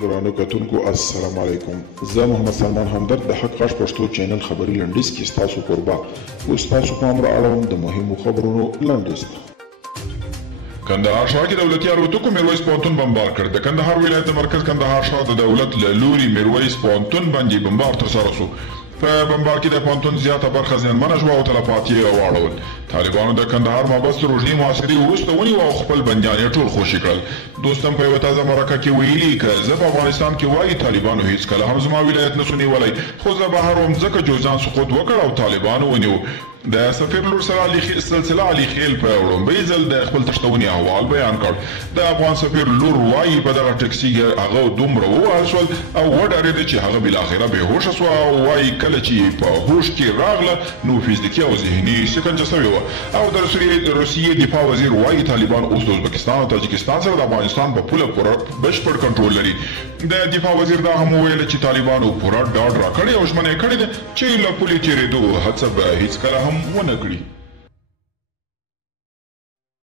درانه کتونکو السلام علیکم. زه محمد سلمان همدرد د حق غږ پښتو چینل خبري لنډیز کې ستاسو قربا اوس تاسو پام را اړوم د مهمو خبرونو لنډیز ته. کندهار ښار کې دولتي الوتکو میرویس پوهنتون بمبار کړ. د کندهار ولایت د مرکز کندهار ښار د دولت له لوري میرویس پوهنتون باندې بمبار ترسره شو. په بمبار کې د پوهنتون زیاته برخه زیانمنه شوه او تلفات یې واړول. طالبانو د کندهار مابس د روژې محاصرې وروسته ونیو او خپل بندیان یې ټول خوشي کړل. دوستم په یوه تازه مرکه کې ویلي که زه په افغانستان کې وایي طالبانو هیڅکله هم زما ولایت نسو نیولی، خو زه بهر وم ځکه جوزجان سقوط وکړ او طالبانو ونیو. د سفیر لور سره سلسله علي خیل په وړومبی ځل د خپل تښتونې احوال بیان کړ. د افغان سفیر لور وایي په دغه ټکسي کې هغه دومره ووهل شول او وډارېده چې هغه بالاخره بېهوشه شوه او وایي کله چې په هوش کې راغله نو فزیکي او ذهني سکنجه سوې وه. او د روسیې دفاع وزیر وایي طالبان اوس د ازبکستان او تاجکستان سره د افغانستان په پوله پوره بشپړ کنټرول لري. د دفاع وزیر دا هم وویل چې طالبانو پوره ډاډ راکړی او ژمنه یې کړې ده چې له پولې تېرېدو هڅه به هیڅکله هم ونه کړي.